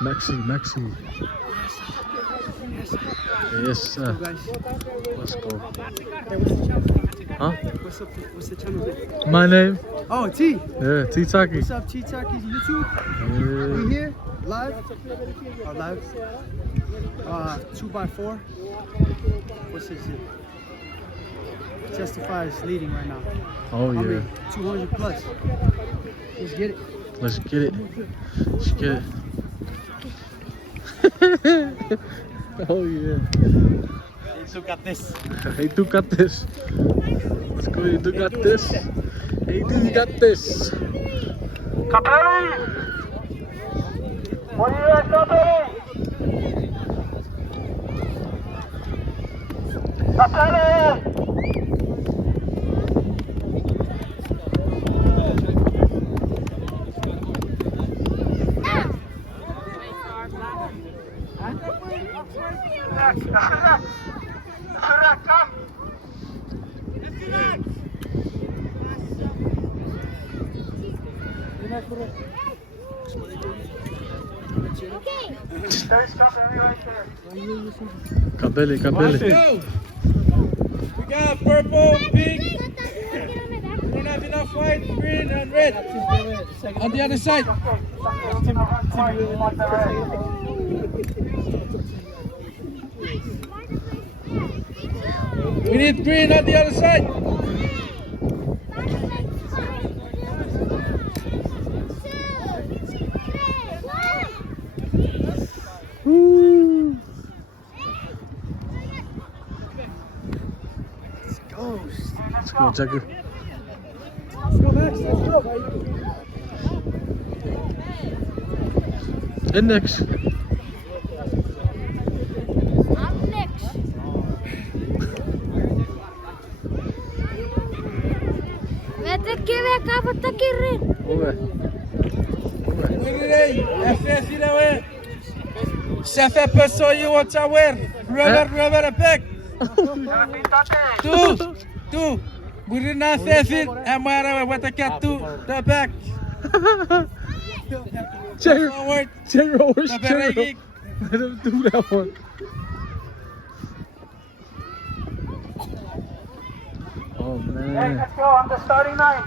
Maxi. Yes, sir. Let's go. Huh? What's the channel name? My name? Oh, T. Yeah, T-Taki. What's up, Chuukese's YouTube? Yeah. We here live. Oh, live. 2x4. What's this shit? Justify is leading right now. Oh, How yeah. many? 200 plus. Let's get it. Let's get it. Oh, yeah. Hey, got this. Hey, tu got this. Let's go, you got this. Hey, you got this. Capelli! What do you at, Capelli? Capelli! There's company right there. Kabeli. We got purple, pink. We don't have enough white, green, and red. On the other side. We need green on the other side. Woo. Let's go, Jackie. Let's go, Max. Let's go. Index. I'm next. Vete que ve acá, vete que re. Ça fait pas ça, you want to wear. Rubber, back. Two. We did not say it. I'm what I got the back. Forward. General, where's General? Let him do that one. Oh, Hey, man. let's go on the starting line.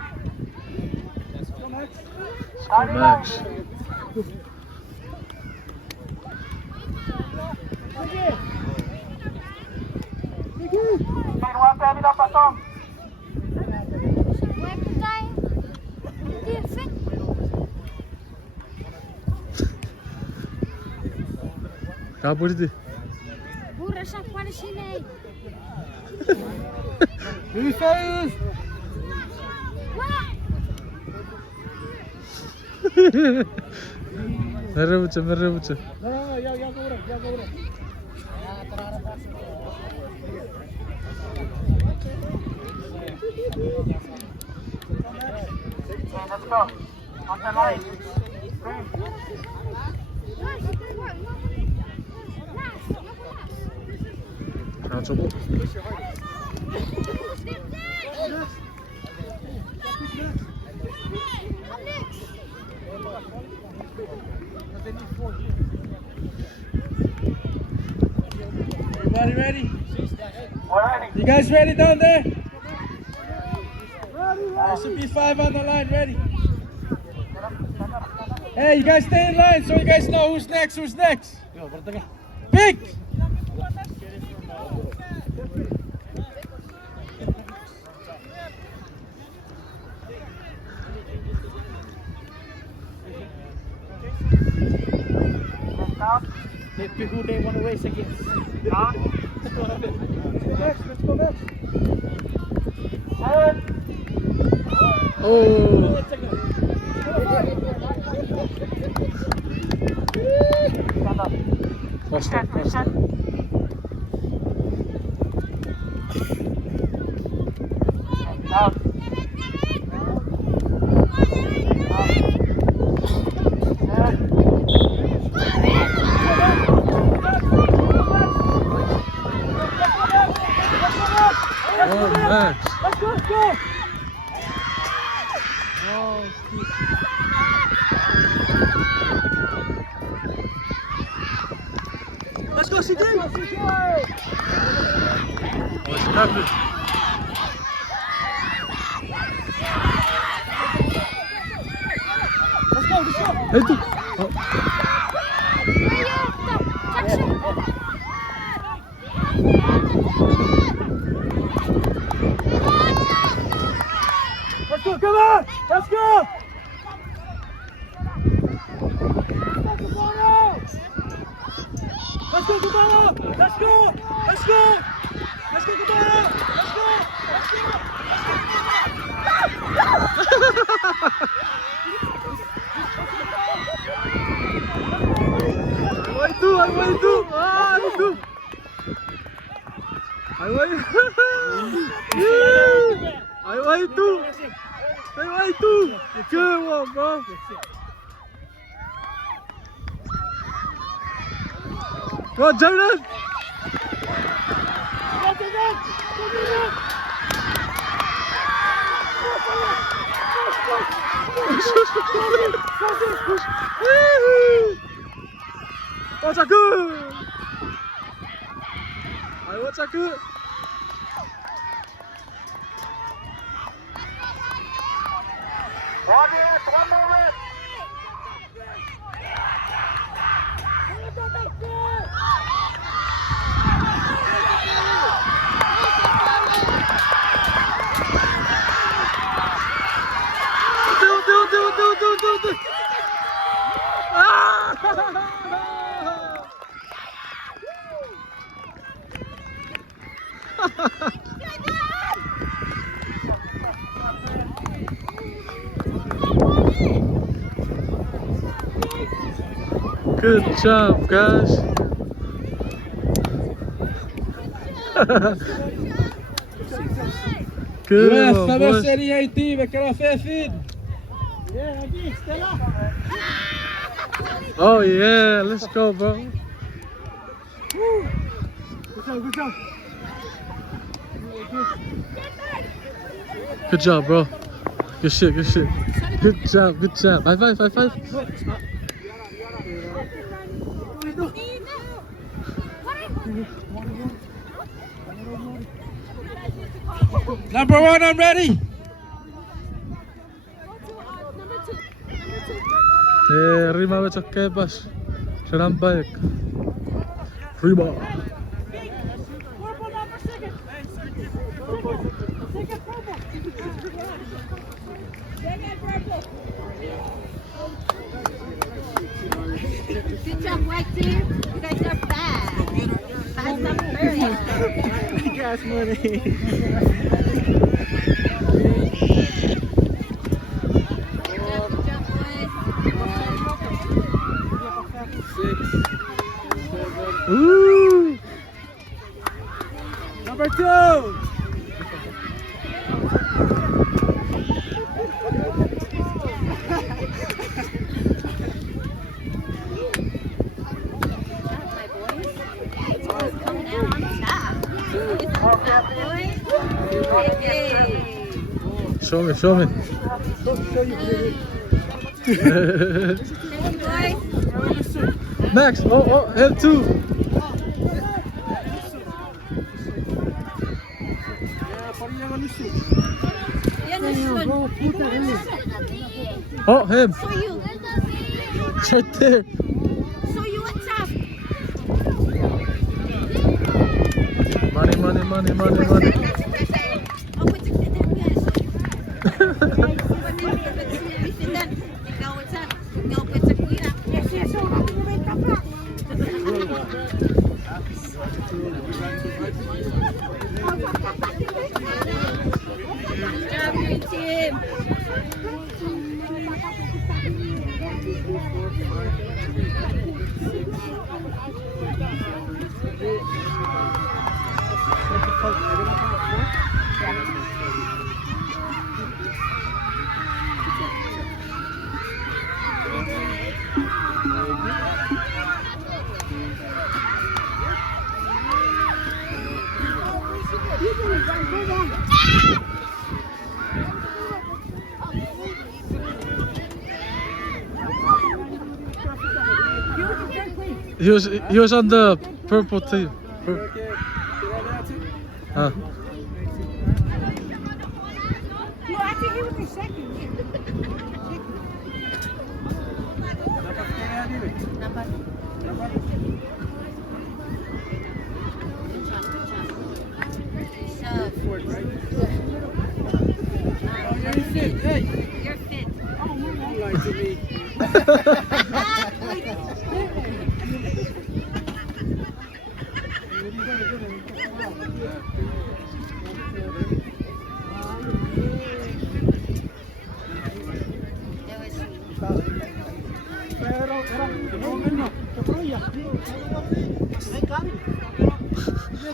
Let's go, Max. Kabur di. Burra sa panisine. Merre bucu. Let's go. On the line. Nah, coba. Everybody ready? Alrighty. You guys ready down there? There should be 5 on the line, ready? Hey, you guys stay in line so you guys know who's next. Pick! They pick who they want to race against. Huh? Let's go next. Oh. Faster. Out. Oh, Max. Let's go. Let's go, CJ! Oh, it's covered. Let's go, let's go. Hey, tu. Oh. Let's go, come on! Let's go! Let's go, Kabara! Let's go! Let's go! Let's go, Kabara! Let's go! Let's go! I want to. Ah, I want to. I want to. Come on, bro. Go on, Jordan. Wachaku! Ayo Wachaku! One more rep. Do. Ah! Good job, guys. Good Yes, one, ça va boys. série Haïti, mais qu'elle a fait feed. Yeah, Adi, stay up. Oh yeah, let's go, bro. Good job, good job. Good job, bro. Good shit. Good job. High five. Number 1, I'm ready. Yeah, Rima with okay, boss. Sharam back. Rima. Good job, white team. You guys are fast. Fast and furious. Gas money. Good job, boys. Ooh. Number 2. Coming out on top. Hey. Show me. Show you. Max, have 2. Oh, him. So you. It's right there. So you what's up? Money. He was on the purple too. Okay. Huh. No, I think he would be second. Oh, you're fit. Hey, You're fit. don't lie to me.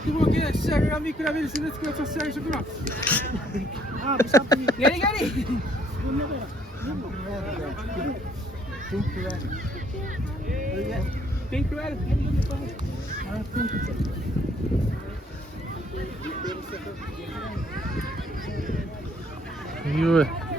Ti vuoi che serve la micro vedi se ne scorso sei sicuro? Vieni, vieni. Pink red. You